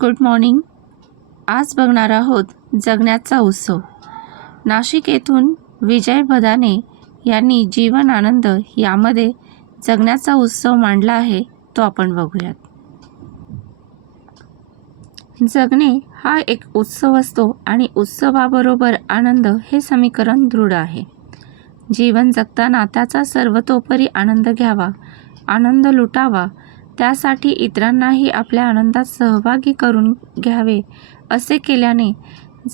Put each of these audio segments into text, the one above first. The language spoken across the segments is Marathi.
Good morning. आज बघणार आहोत जगण्याचा उत्सव. नाशिक येथून विजय भदाने यांनी जीवन आनंद यामध्ये जगण्याचा उत्सव मांडला आहे तो आपण बघूयात. जगणे हा एक उत्सव असतो आणि उत्सवाबरोबर आनंद हे समीकरण दृढ आहे. जीवन जगताना त्याचा सर्वतोपरी आनंद घ्यावा आनंद लुटावा त्यासाठी इतरांनाही आपल्या आनंदात सहभागी करून घ्यावे असे केल्याने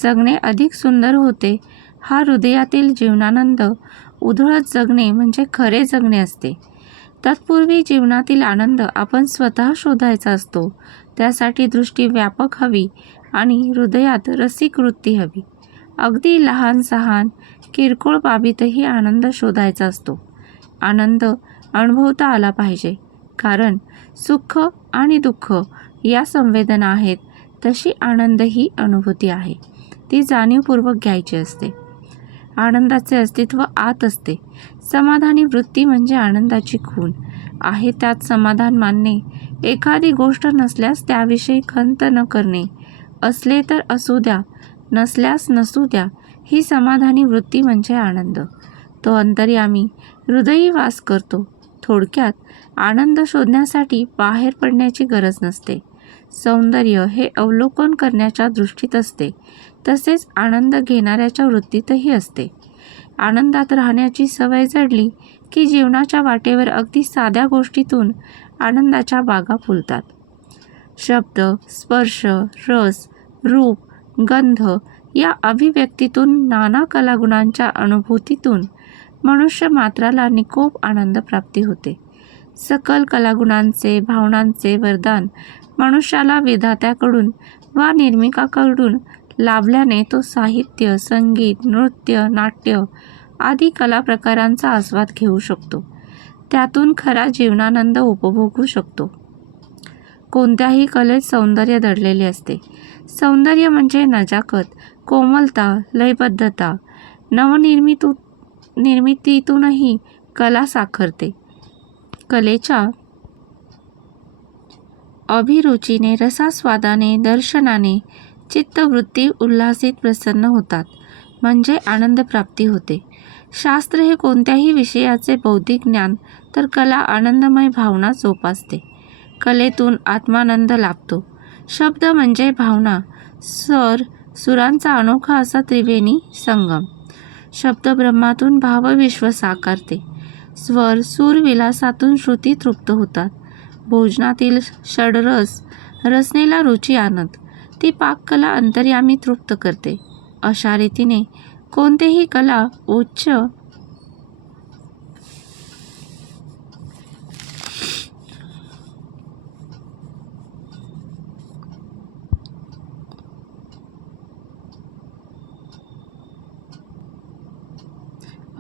जगणे अधिक सुंदर होते. हा हृदयातील जीवनानंद उधळत जगणे म्हणजे खरे जगणे असते. तत्पूर्वी जीवनातील आनंद आपण स्वतः शोधायचा असतो. त्यासाठी दृष्टी व्यापक हवी आणि हृदयात रसिक वृत्ती हवी. अगदी लहान सहान किरकोळ बाबीतही आनंद शोधायचा असतो. आनंद अनुभवता आला पाहिजे. कारण सुख आणि दुःख या संवेदना आहेत तशी आनंद ही अनुभूती आहे. ती जाणीवपूर्वक घ्यायची असते. आनंदाचे अस्तित्व आत असते. समाधानी वृत्ती म्हणजे आनंदाची खूण. आहे त्यात समाधान मानणे एखादी गोष्ट नसल्यास त्याविषयी खंत न करणे असले तर असू द्या नसल्यास नसू द्या ही समाधानी वृत्ती म्हणजे आनंद. तो अंतर्यामी हृदयी वास करतो. थोडक्यात आनंद शोधण्यासाठी बाहेर पडण्याची गरज नसते. सौंदर्य हे अवलोकन करण्याच्या दृष्टीत असते. तसेच आनंद घेणाऱ्याच्या वृत्तीतही असते. आनंदात राहण्याची सवय जडली की जीवनाच्या वाटेवर अगदी साध्या गोष्टीतून आनंदाच्या बागा फुलतात. शब्द स्पर्श रस रूप गंध या अभिव्यक्तीतून नाना कलागुणांच्या अनुभूतीतून मनुष्य मात्राला निकोप आनंद प्राप्ती होते. सकल कलागुणांचे भावनांचे वरदान मनुष्याला विधात्याकडून वा निर्मिकाकडून लाभल्याने तो साहित्य संगीत नृत्य नाट्य आदी कला प्रकारांचा आस्वाद घेऊ शकतो. त्यातून खरा जीवनानंद उपभोगू शकतो. कोणत्याही कलेत सौंदर्य दडलेले असते. सौंदर्य म्हणजे नजाकत कोमलता लयबद्धता नवनिर्मित निर्मितीतूनही कला साखरते. कलेच्या अभिरुचीने रसास्वादाने दर्शनाने चित्तवृत्ती उल्हासित प्रसन्न होतात म्हणजे आनंद प्राप्ती होते. शास्त्र हे कोणत्याही विषयाचे बौद्धिक ज्ञान तर कला आनंदमय भावना जोपासते. कलेतून आत्मानंद लाभतो. शब्द म्हणजे भावना सर सुरांचा अनोखा असा त्रिवेणी संगम. शब्द ब्रह्मातून भावविश्व साकारते. स्वर सूरविलासातून श्रुती तृप्त होतात. भोजनातील षडरस रसनेला रुची आणत ती पाककला अंतर्यामी तृप्त करते. अशा रीतीने कोणतेही कला उच्च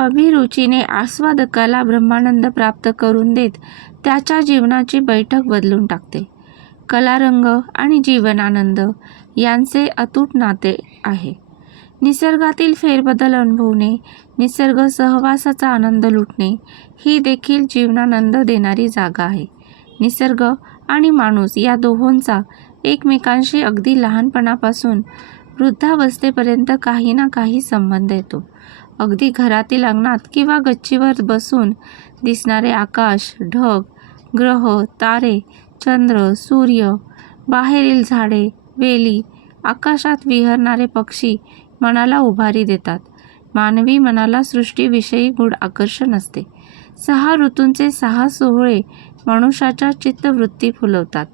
अभिरुचीने आस्वादकाला ब्रह्मानंद प्राप्त करून देत त्याच्या जीवनाची बैठक बदलून टाकते. कलारंग आणि जीवनानंद यांचे अतूट नाते आहे. निसर्गातील फेरबदल अनुभवणे निसर्ग सहवासाचा आनंद लुटणे ही देखील जीवनानंद देणारी जागा आहे. निसर्ग आणि माणूस या दोहोंचा एकमेकांशी अगदी लहानपणापासून वृद्धावस्थेपर्यंत काही ना काही संबंध येतो. अगदी घरातील अंगणात किंवा गच्चीवर बसून दिसणारे आकाश ढग ग्रह तारे चंद्र सूर्य बाहेरील झाडे वेली आकाशात विहरणारे पक्षी मनाला उभारी देतात. मानवी मनाला सृष्टीविषयी गूढ आकर्षण असते. सहा ऋतूंचे सहा सोहळे मनुष्याच्या चित्तवृत्ती फुलवतात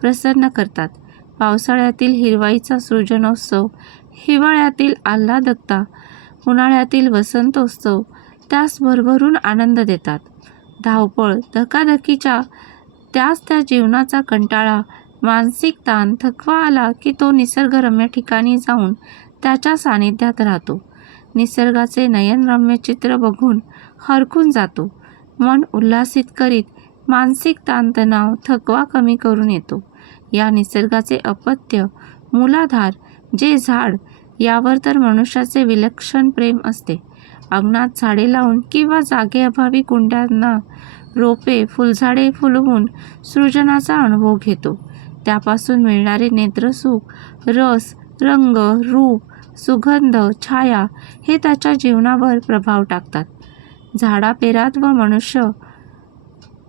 प्रसन्न करतात. पावसाळ्यातील हिरवाईचा सृजनोत्सव हिवाळ्यातील आल्हादकता उन्हाळ्यातील वसंतोत्सव त्यास भरभरून आनंद देतात. धावपळ धकाधकीच्या त्याच त्या जीवनाचा कंटाळा मानसिक ताण थकवा आला की तो निसर्गरम्य ठिकाणी जाऊन त्याच्या सानिध्यात राहतो. निसर्गाचे नयनरम्य चित्र बघून हरकून जातो. मन उल्हासित करीत मानसिक ताणतणाव थकवा कमी करून येतो. या निसर्गाचे अपत्य मूलाधार जे झाड यावर तर मनुष्याचे विलक्षण प्रेम असते. अंगणात झाडे लावून किंवा जागेअभावी कुंड्यांना रोपे फुलझाडे फुलवून सृजनाचा अनुभव घेतो. त्यापासून मिळणारे नेत्रसुख रस रंग रूप सुगंध छाया हे त्याच्या जीवनावर प्रभाव टाकतात. झाडापेरात व मनुष्य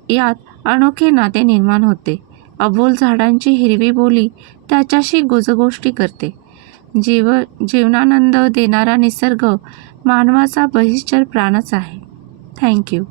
यात अनोखे नाते निर्माण होते. अबोल झाडांची हिरवी बोली त्याच्याशी गुजगोष्टी करते. जीव जीवनानंद देणारा निसर्ग मानवाचा बहिश्चर प्राणच आहे. थँक्यू